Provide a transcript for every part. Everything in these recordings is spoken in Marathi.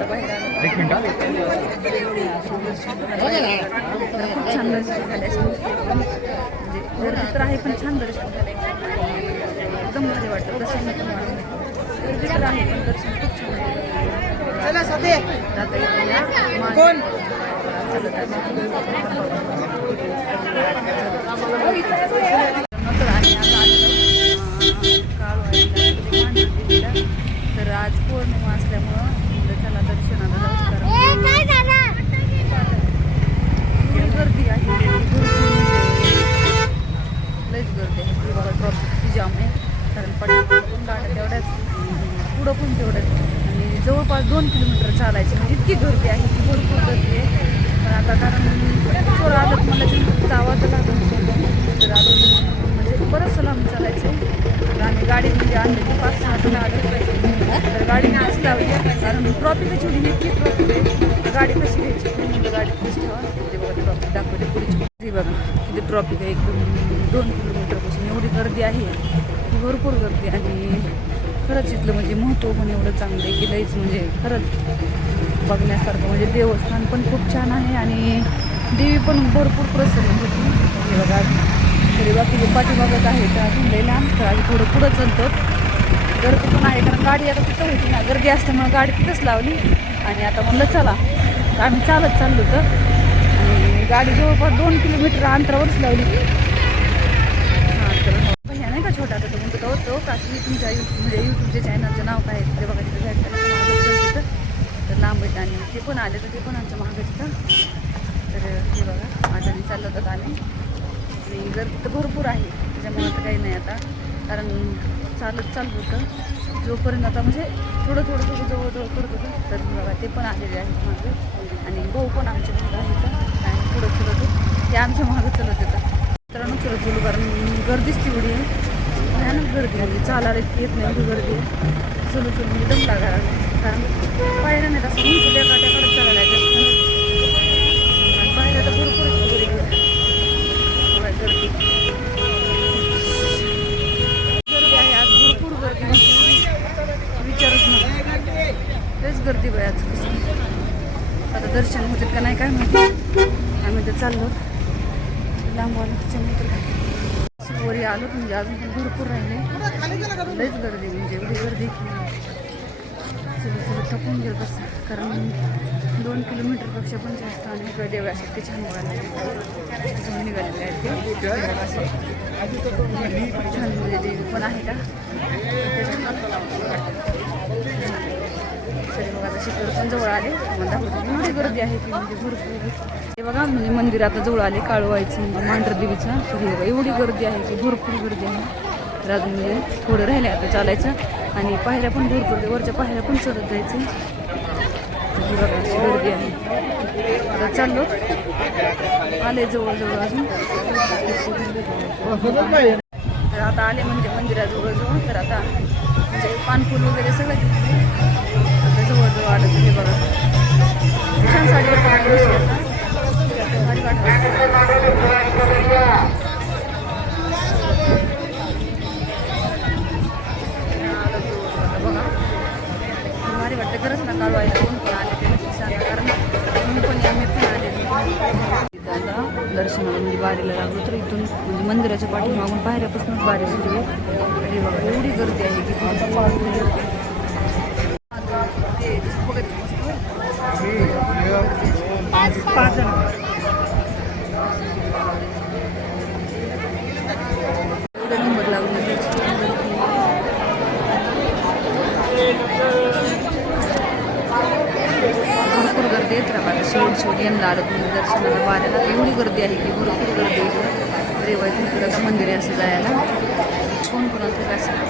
एक मिनिट तर खूप छान दर्शन झाले असे नुसते म्हणजे तर आहे पण छान दर्शन झाले एकदम भारी वाटतं. तर आहे पण दर्शन खूप छान चला सध्या कोण आहे. नंतर आणि आता आलेलो, अं, काळवाडीला म्हणजे मांडरदेवीला. तर आज पौर्णिमा असल्यामुळं म्हटलं चला दर्शनाला जाऊ कारण एवढी गर्दी आहे भरपूर म्हणजे लयच गर्दी आहे ती बघा ट्रॉफिक जाम आहे कारण पाठीमागं पण गाड्या तेवढ्याच पुढं पण तेवढंच. आणि जवळपास दोन किलोमीटर चालायचे. म्हणजे इतकी गर्दी आहे की भरपूर गर्दी आहे. पण आता कारण थोडं आलं मला चिंतेचा आवाज लागत तर अजून म्हणजे बरंच लांब चालायचं आहे तर आम्ही गाडी म्हणजे आणली पाच सहा जण आलं तर गाडीने आज लावली कारण ट्रॉफिकच एवढी इतकी ट्रॉफी आहे गाडी कशी घ्यायची? गाडी कशी ठेवा. ते बघा ट्रॉफी दाखवते पुढची. बघा किती ट्रॉफिक आहे. एकदम दोन किलोमीटरपासून एवढी गर्दी आहे. की भरपूर गर्दी आणि खरंच इथलं म्हणजे महत्त्व पण एवढं चांगलं आहे की लईच म्हणजे खरंच बघण्यासारखं म्हणजे देवस्थान पण खूप छान आहे आणि देवी पण भरपूर प्रसन्न होती हे बघा. तरी बाकी पाठीमागत आहे तर अजून तर आधी थोडं पुढं चालतो गर्दी पण आहे कारण गाडी आता तिथं होती ना. गर्दी असल्यामुळे गाडी तिथंच लावली आणि आता म्हणलं चला. आम्ही चालत चाललो तर. गाडी जवळपास दोन किलोमीटर अंतरावरच लावली. छोटा आता तो म्हणतो तो तो काशी तुमच्या यू म्हणजे यूट्यूबच्या चॅनलचं नाव काय ते बघा तिथं जायचं मागं तर लांब आहेत आणि ते पण आले तर ते पण आमच्या मागं तर हे बघा आता मी चाललं होतं आम्ही. आणि गर्दी तर भरपूर आहे. त्याच्यामुळे आता काही नाही आता. कारण चालत चालत होतं. जोपर्यंत आता म्हणजे थोडं थोडं थोडं जवळजवळ करत होतं तर बघा ते पण आलेले आहेत मागं. आणि भाऊ पण आमचे मागं आहेत आणि पुढं चलत होते ते आमच्या मागं चलत होतं. मित्रांनो चलत बोलू कारण गर्दीच तेवढी आहे. भयानक गर्दी म्हणजे चालायला इतकी येत नाही एवढी गर्दी. चलू चलू मी दम लागायला कारण पाहिलं नाही तसं मी त्या काट्याकडे चालायला लागलं. आणि बाहेर आता गर्दी गर्दी. गर्दी आहे आज. भरपूर गर्दी म्हणजे विचारच नाही गर्दी बाई आज. कसं आता दर्शन होते का नाही काय माहिती. आम्ही तर चाललो. लांब आलो. त्याच्यानंतर वरी आलो म्हणजे अजून पण भरपूर राहिले. लयच गर्दी म्हणजे एवढी गर्दी की थकून गेलं तसं. कारण दोन किलोमीटरपेक्षा पण जास्त आणि इकडे देवळासाठी छान बघायला निघालेले आहेत ते. छान म्हणजे देवी पण आहे का? तरी मग आता शिखर पण जवळ आले. मग दाखवते एवढी गर्दी आहे की म्हणजे भरपूर. हे बघा म्हणजे मंदिर आता जवळ आले काळूवायचं म्हणजे मांढर देवीचं. हे बघा एवढी गर्दी आहे की भरपूर गर्दी आहे. तर अजून म्हणजे थोडं राहिले आता चालायचं. आणि पायऱ्या पण भरपूर वरच्या पायऱ्या पण चढत जायचं. गर्दी आहे. आता चाललो. आले जवळजवळ अजून. तर आता आले म्हणजे मंदिराजवळ जवळ तर आता म्हणजे पानफूल वगैरे सगळं घेतले आता जवळजवळ बघा. छान साडीवर पाणी बसली आता भारी वाटतं. बघा भारी वाटतं. खरंच ना काढू आहे कोण पण आले ते नक्की कारण तुम्ही पण या मी पण आले. इथं आता दर्शनाला म्हणजे बारीला लागलो तर इथून म्हणजे मंदिराच्या पाठीमागून पायऱ्यापासूनच बारी सुरू आहे. अरे बाबा एवढी गर्दी आहे की भरपूर गर्दी येत राहा आता शेवट शेवट यांना आलं दर्शनाला बाऱ्याला एवढी गर्दी आहे की भरपूर गर्दी आहे. रेवायतून आता मंदिर असं जायला. कोण कोणाचं काय असं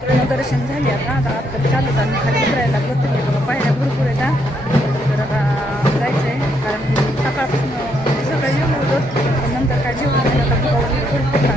परत दर्शन झाले आता. आता आता चालत आम्ही खाली उतरायला लागलो तुम्ही बघा पायऱ्या भरपूर आहेत तर आता जायचं आहे कारण सकाळपासून सकाळी येऊन होतो. नंतर काय जेवण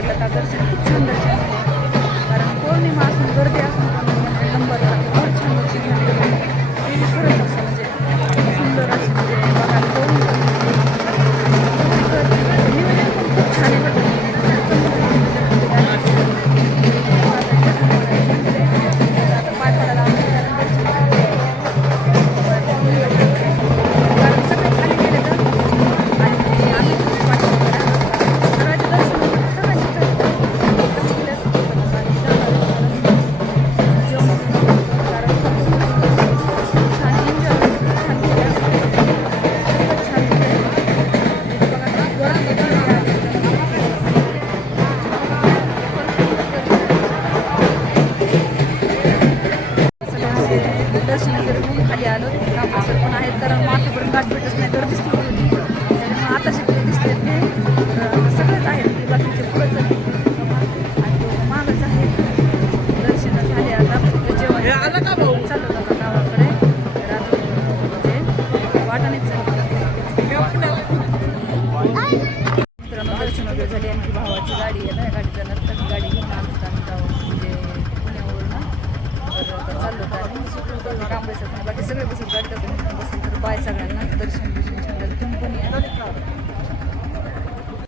गाडी आहे ना या गाडीचा नर्तक गाडी घेऊन आम्ही तामिळगाव म्हणजे पुण्यावरून. तर चाललो तर आम्ही. सुटलो काम बसत नाही बाकी सगळे बसून गाडी बसून तर बाय सगळ्यांना दर्शन बिर्शन सगळ्यांना तुम्ही पण या.